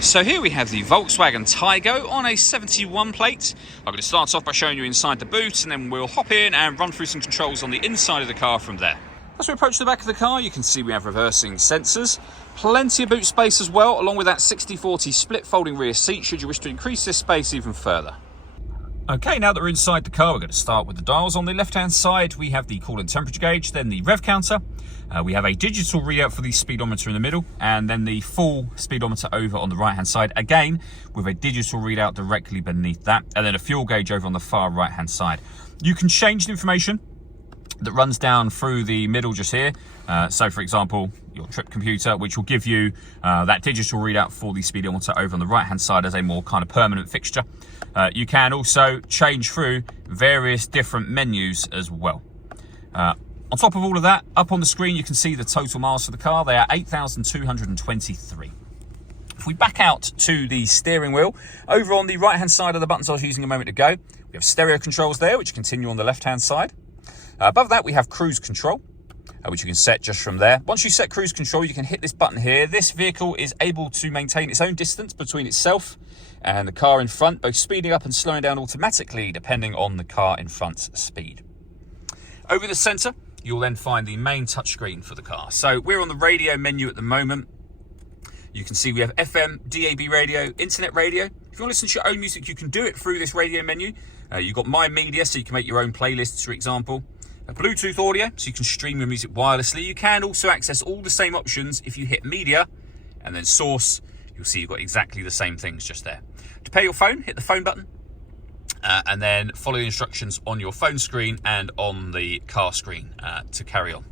So here we have the Volkswagen Tiago on a 71 plate. I'm going to start off by showing you inside the boot, and then we'll hop in and run through some controls on the inside of the car from there. As we approach the back of the car, you can see we have reversing sensors, plenty of boot space as well, along with that 60/40 split folding rear seat should you wish to increase this space even further. Okay, now that we're inside the car, we're going to start with the dials. On the left-hand side, we have the coolant temperature gauge, then the rev counter. We have a digital readout for the speedometer in the middle, and then the full speedometer over on the right-hand side, again, with a digital readout directly beneath that, and then a fuel gauge over on the far right-hand side. You can change the information that runs down through the middle just here. So, for example, your trip computer, which will give you that digital readout for the speedometer over on the right-hand side as a more kind of permanent fixture. You can also change through various different menus as well. On top of all of that, up on the screen, you can see the total miles for the car. They are 8,223. If we back out to the steering wheel, over on the right-hand side of the buttons I was using a moment ago, we have stereo controls there, which continue on the left-hand side. Above that, we have cruise control, which you can set just from there. Once you set cruise control, you can hit this button here. This vehicle is able to maintain its own distance between itself and the car in front, both speeding up and slowing down automatically, depending on the car in front's speed. Over the centre, you'll then find the main touchscreen for the car. So we're on the radio menu at the moment. You can see we have FM, DAB radio, internet radio. If you want to listen to your own music, you can do it through this radio menu. You've got My Media, so you can make your own playlists, for example. Bluetooth audio, so you can stream your music wirelessly. You can also access all the same options if you hit Media and then Source. You'll see you've got exactly the same things just there. To pay your phone, hit the phone button, and then follow the instructions on your phone screen and on the car screen to carry on.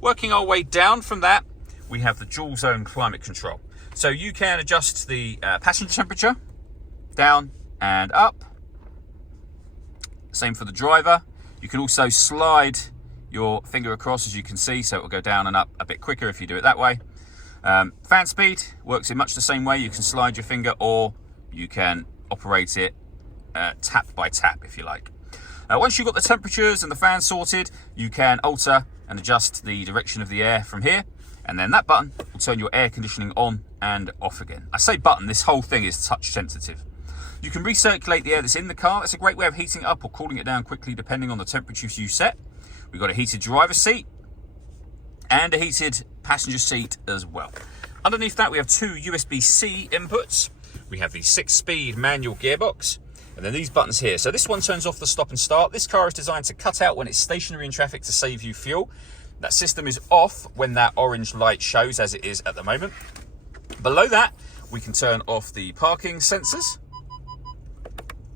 Working our way down from that, we have the dual zone climate control. So you can adjust the passenger temperature down and up. Same for the driver. You can also slide your finger across, as you can see, so it will go down and up a bit quicker if you do it that way. Fan speed works in much the same way. You can slide your finger, or you can operate it tap by tap, if you like. Once you've got the temperatures and the fan sorted, you can alter and adjust the direction of the air from here, and then that button will turn your air conditioning on and off again. I say button, this whole thing is touch sensitive. You can recirculate the air that's in the car. That's a great way of heating it up or cooling it down quickly, depending on the temperatures you set. We've got a heated driver's seat and a heated passenger seat as well. Underneath that, we have two USB-C inputs. We have the 6-speed manual gearbox, and then these buttons here. So this one turns off the stop and start. This car is designed to cut out when it's stationary in traffic to save you fuel. That system is off when that orange light shows, as it is at the moment. Below that, we can turn off the parking sensors.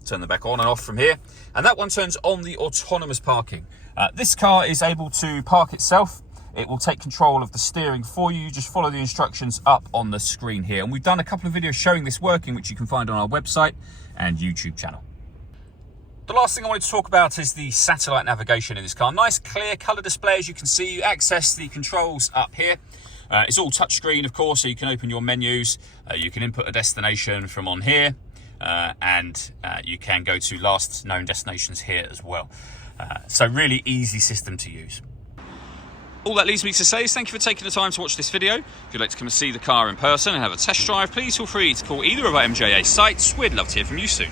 Turn them back on and off from here, and that one turns on the autonomous parking. This car is able to park itself. It will take control of the steering for you. You just follow the instructions up on the screen here, and we've done a couple of videos showing this working, which you can find on our website and YouTube channel. The last thing I wanted to talk about is the satellite navigation in this car. Nice clear colour display, as you can see. You access the controls up here. It's all touchscreen, of course, so you can open your menus. You can input a destination from on here. And you can go to last known destinations here as well. So really easy system to use. All that leaves me to say is thank you for taking the time to watch this video. If you'd like to come and see the car in person and have a test drive, please feel free to call either of our MJA sites. We'd love to hear from you soon.